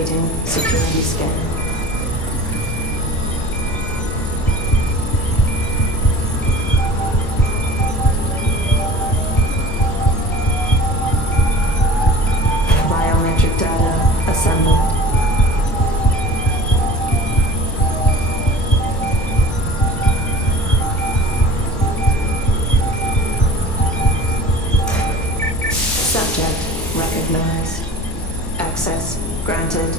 Activating security scan. Biometric data assembled. Subject recognized. Access granted.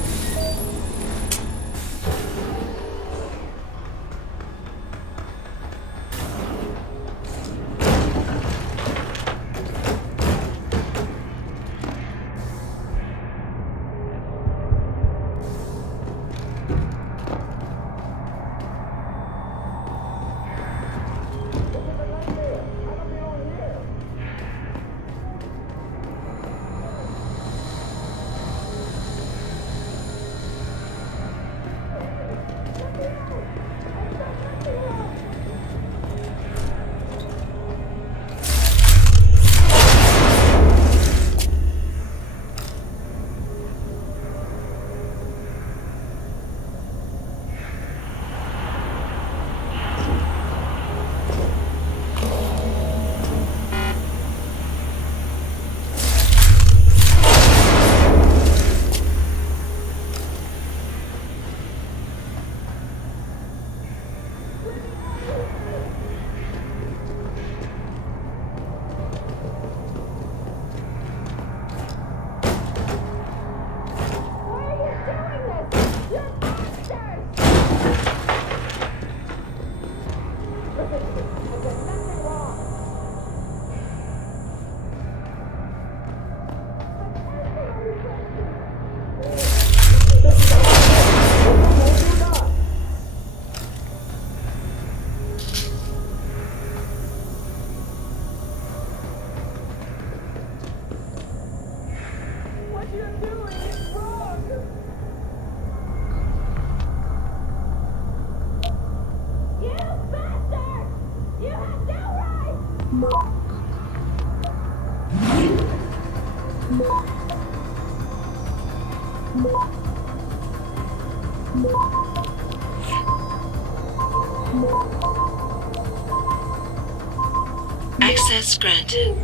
Access granted.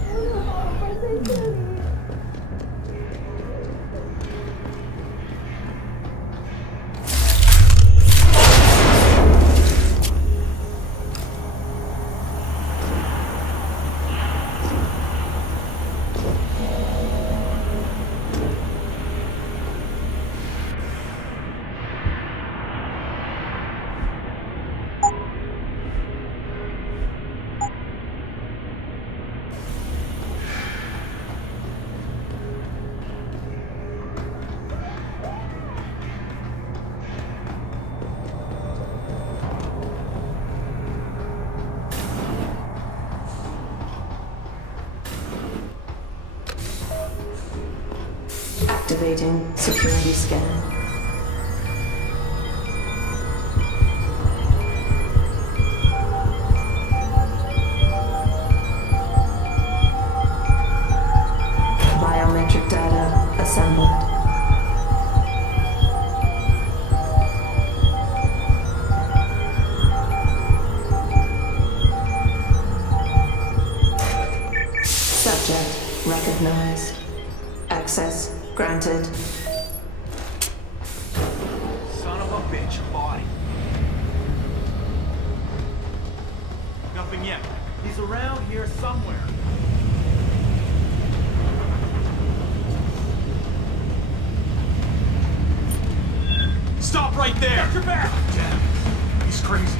Activating security scan. Biometric data assembled. Subject recognized. Access granted. Son of a bitch, body. Nothing yet. He's around here somewhere. Stop right there! Get your back! Damn. He's crazy.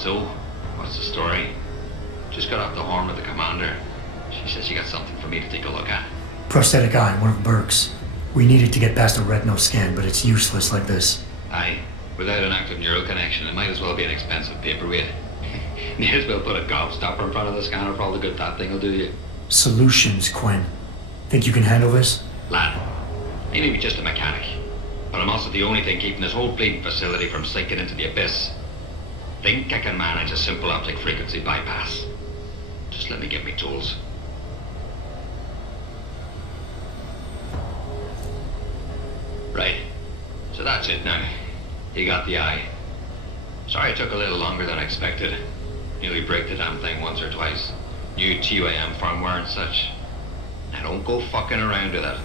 So, what's the story? Just got off the horn with the commander. She said she got something for me to take a look at. Prosthetic eye, one of Burke's. We needed to get past a retinal scan, but it's useless like this. Aye, without an active neural connection, it might as well be an expensive paperweight. May as well put a gobstopper in front of the scanner for all the good that thing will do you. Solutions, Quinn. Think you can handle this? Lad, I may be just a mechanic, but I'm also the only thing keeping this whole bleeding facility from sinking into the abyss. Think I can manage a simple optic frequency bypass. Just let me get me tools. Right, so that's it now. You got the eye. Sorry it took a little longer than I expected. Nearly break the damn thing once or twice. New TUAM firmware and such. Now don't go fucking around with it.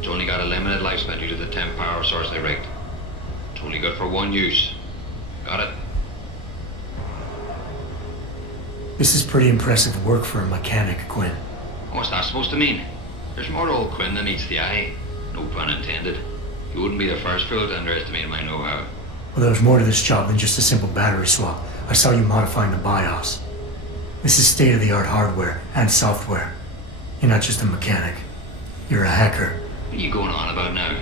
It's only got a limited lifespan due to the 10 power source they rigged. It's only good for one use. Got it? This is pretty impressive work for a mechanic, Quinn. What's that supposed to mean? There's more to old Quinn than meets the eye. No pun intended. You wouldn't be the first fool to underestimate my know-how. Well, there's more to this job than just a simple battery swap. I saw you modifying the BIOS. This is state-of-the-art hardware and software. You're not just a mechanic. You're a hacker. What are you going on about now?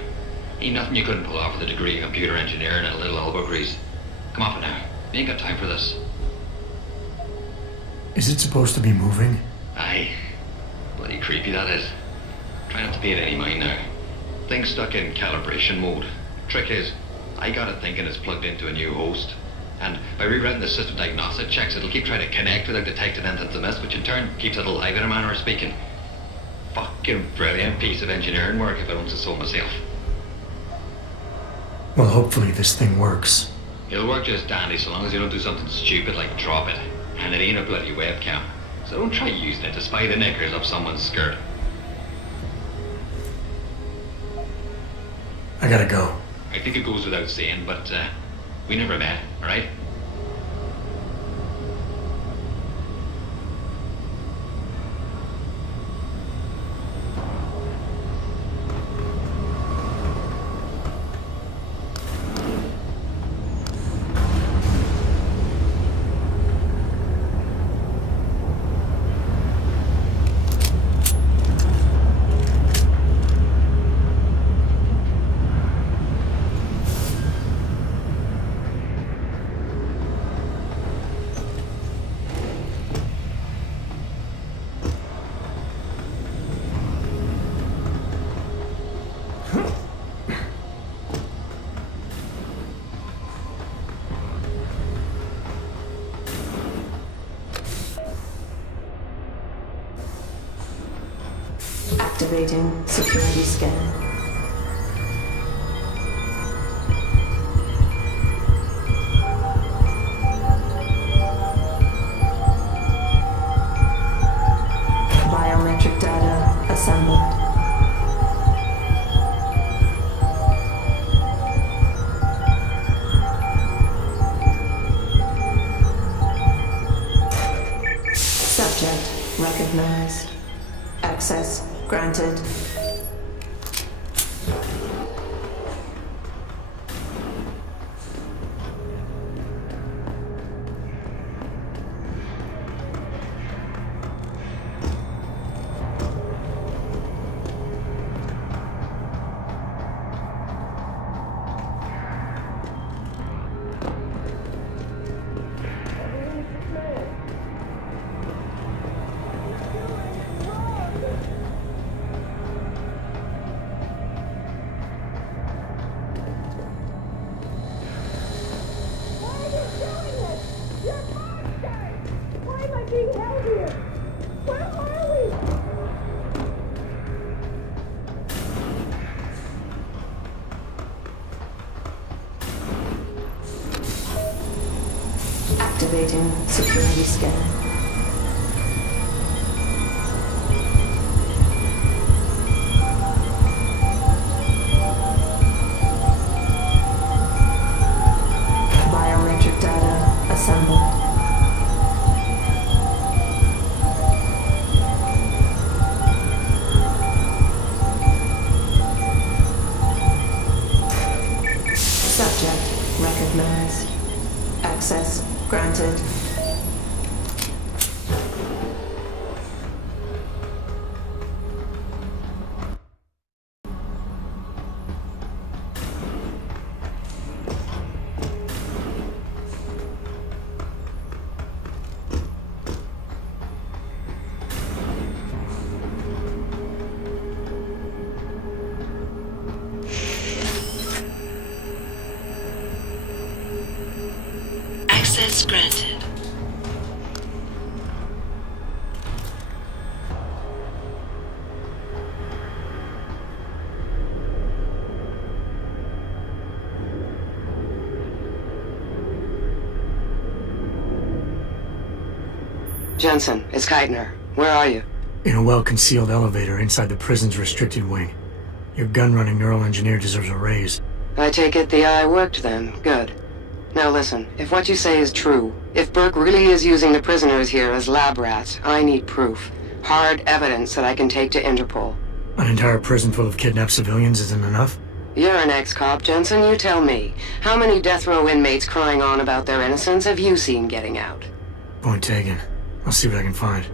Ain't nothing you couldn't pull off with a degree in computer engineering and a little elbow grease. Come off it now. We ain't got time for this. Is it supposed to be moving? Aye. Bloody creepy that is. Try not to pay it any mind now. Thing's stuck in calibration mode. Trick is, I got it thinking it's plugged into a new host. And by rewriting the system diagnostic checks, it'll keep trying to connect without detecting anything to miss, which in turn keeps it alive in a manner of speaking. Fucking brilliant piece of engineering work if I don't say so myself. Well, hopefully this thing works. It'll work just dandy so long as you don't do something stupid like drop it. And it ain't a bloody webcam. So don't try using it to spy the knickers up someone's skirt. I gotta go. I think it goes without saying, but we never met, alright? Activating security scan. Biometric data assembled. Subject recognized. Access granted. Activating security scan. Biometric data assembled. Subject recognized. Access granted. Access granted. Jensen, it's Keitner. Where are you? In a well-concealed elevator inside the prison's restricted wing. Your gun-running neural engineer deserves a raise. I take it the eye worked then. Good. Now listen, if what you say is true, if Burke really is using the prisoners here as lab rats, I need proof. Hard evidence that I can take to Interpol. An entire prison full of kidnapped civilians isn't enough? You're an ex-cop, Jensen, you tell me. How many death row inmates crying on about their innocence have you seen getting out? Point taken. I'll see what I can find.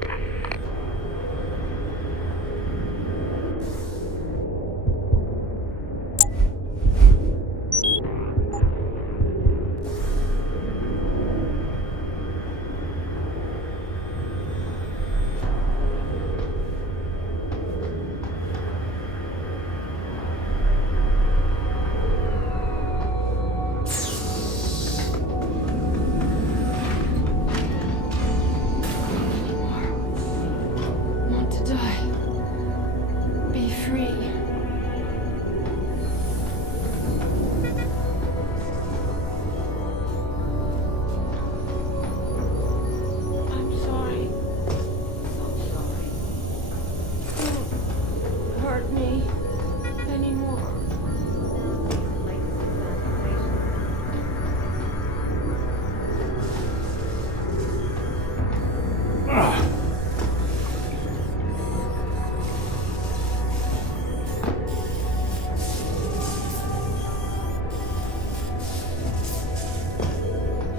Want to die. Be free. I'm sorry. So sorry. Don't hurt me anymore.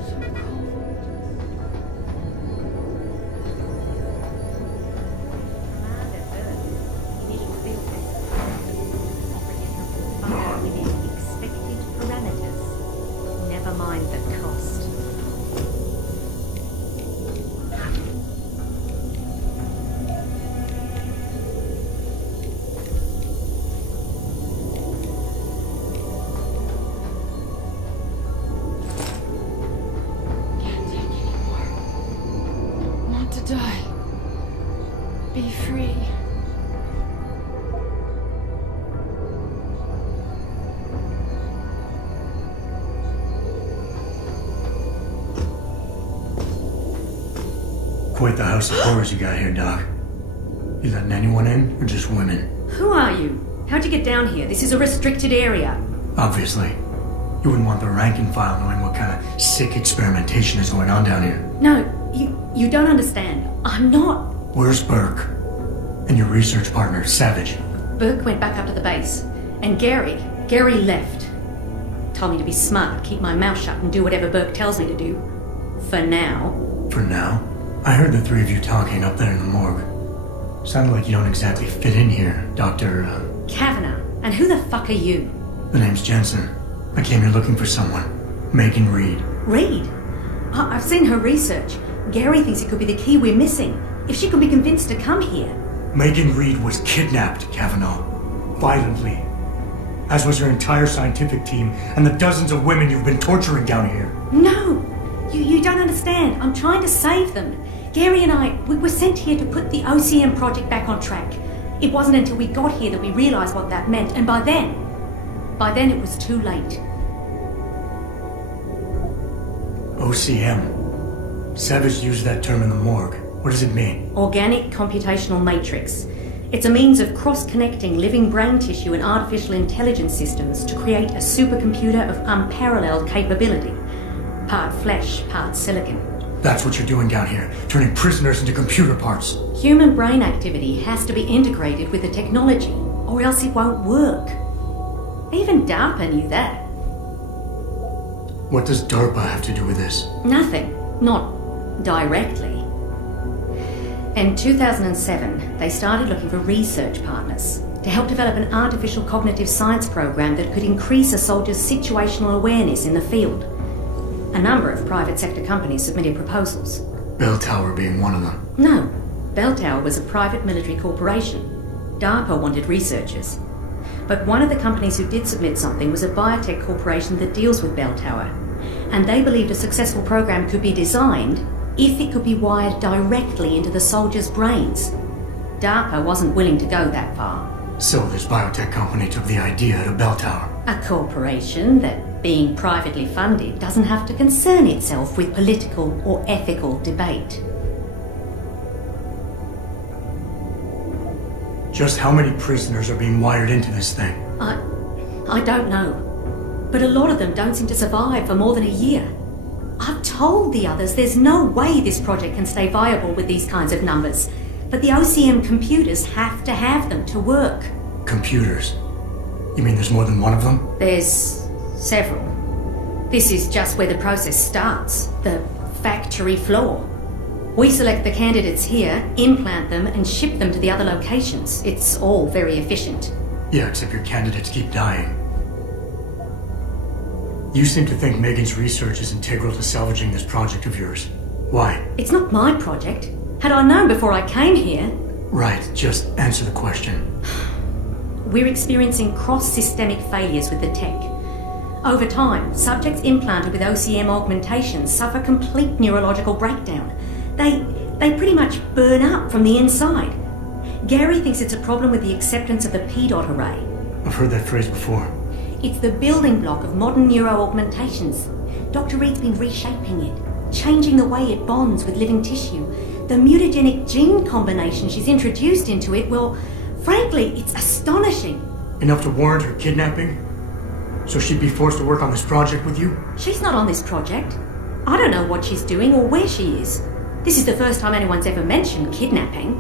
So cold. Within expected parameters. Never mind the cost. Can't take anymore. Want to die. Be free. Quite the house of horrors you got here, Doc. You letting anyone in, or just women? Who are you? How'd you get down here? This is a restricted area. Obviously. You wouldn't want the rank and file knowing what kind of sick experimentation is going on down here. No, you don't understand. I'm not. Where's Burke? And your research partner, Savage? Burke went back up to the base. And Gary left. Told me to be smart, keep my mouth shut, and do whatever Burke tells me to do. For now. For now? I heard the three of you talking up there in the morgue. Sounded like you don't exactly fit in here, Dr. Kavanagh. And who the fuck are you? The name's Jensen. I came here looking for someone. Megan Reed. Reed? I've seen her research. Gary thinks it could be the key we're missing. If she could be convinced to come here. Megan Reed was kidnapped, Kavanaugh. Violently. As was her entire scientific team and the dozens of women you've been torturing down here. No! You don't understand. I'm trying to save them. Gary and we were sent here to put the OCM project back on track. It wasn't until we got here that we realized what that meant, and by then it was too late. OCM. Savage used that term in the morgue. What does it mean? Organic computational matrix. It's a means of cross-connecting living brain tissue and artificial intelligence systems to create a supercomputer of unparalleled capability. Part flesh, part silicon. That's what you're doing down here, turning prisoners into computer parts. Human brain activity has to be integrated with the technology, or else it won't work. Even DARPA knew that. What does DARPA have to do with this? Nothing. Not directly. In 2007, they started looking for research partners to help develop an artificial cognitive science program that could increase a soldier's situational awareness in the field. A number of private sector companies submitted proposals. Bell Tower being one of them. No, Bell Tower was a private military corporation. DARPA wanted researchers. But one of the companies who did submit something was a biotech corporation that deals with Bell Tower. And they believed a successful program could be designed if it could be wired directly into the soldiers' brains. DARPA wasn't willing to go that far. So this biotech company took the idea to Bell Tower. A corporation that, being privately funded, doesn't have to concern itself with political or ethical debate. Just how many prisoners are being wired into this thing? I don't know. But a lot of them don't seem to survive for more than a year. I've told the others there's no way this project can stay viable with these kinds of numbers. But the OCM computers have to have them to work. Computers? You mean there's more than one of them? There's several. This is just where the process starts, the factory floor. We select the candidates here, implant them, and ship them to the other locations. It's all very efficient. Yeah, except your candidates keep dying. You seem to think Megan's research is integral to salvaging this project of yours. Why? It's not my project. Had I known before I came here... Right, just answer the question. We're experiencing cross-systemic failures with the tech. Over time, subjects implanted with OCM augmentations suffer complete neurological breakdown. They pretty much burn up from the inside. Gary thinks it's a problem with the acceptance of the P-dot array. I've heard that phrase before. It's the building block of modern neuro-augmentations. Dr. Reed's been reshaping it, changing the way it bonds with living tissue. The mutagenic gene combination she's introduced into it, well, frankly, it's astonishing. Enough to warrant her kidnapping? So she'd be forced to work on this project with you? She's not on this project. I don't know what she's doing or where she is. This is the first time anyone's ever mentioned kidnapping.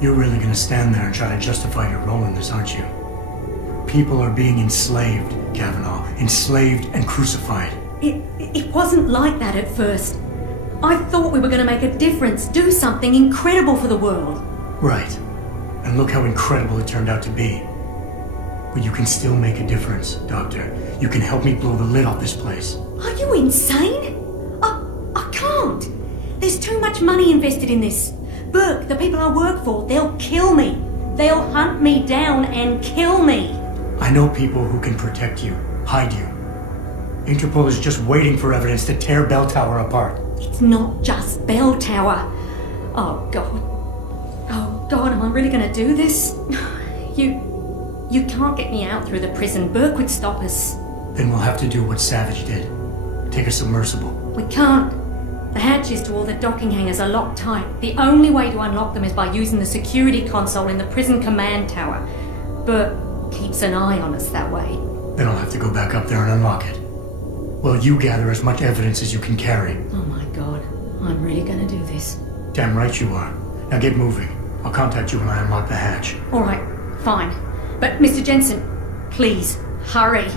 You're really gonna stand there and try to justify your role in this, aren't you? People are being enslaved, Kavanaugh. Enslaved and crucified. It wasn't like that at first. I thought we were going to make a difference, do something incredible for the world. Right. And look how incredible it turned out to be. But you can still make a difference, Doctor. You can help me blow the lid off this place. Are you insane? I can't. There's too much money invested in this. Burke, the people I work for, they'll kill me. They'll hunt me down and kill me. I know people who can protect you, hide you. Interpol is just waiting for evidence to tear Bell Tower apart. It's not just Bell Tower. Oh, God. Oh, God, am I really going to do this? You can't get me out through the prison. Burke would stop us. Then we'll have to do what Savage did. Take a submersible. We can't. The hatches to all the docking hangars are locked tight. The only way to unlock them is by using the security console in the prison command tower. Burke keeps an eye on us that way. Then I'll have to go back up there and unlock it. Well, you gather as much evidence as you can carry. Oh my God, I'm really gonna do this. Damn right you are. Now get moving. I'll contact you when I unlock the hatch. All right, fine. But Mr. Jensen, please, hurry.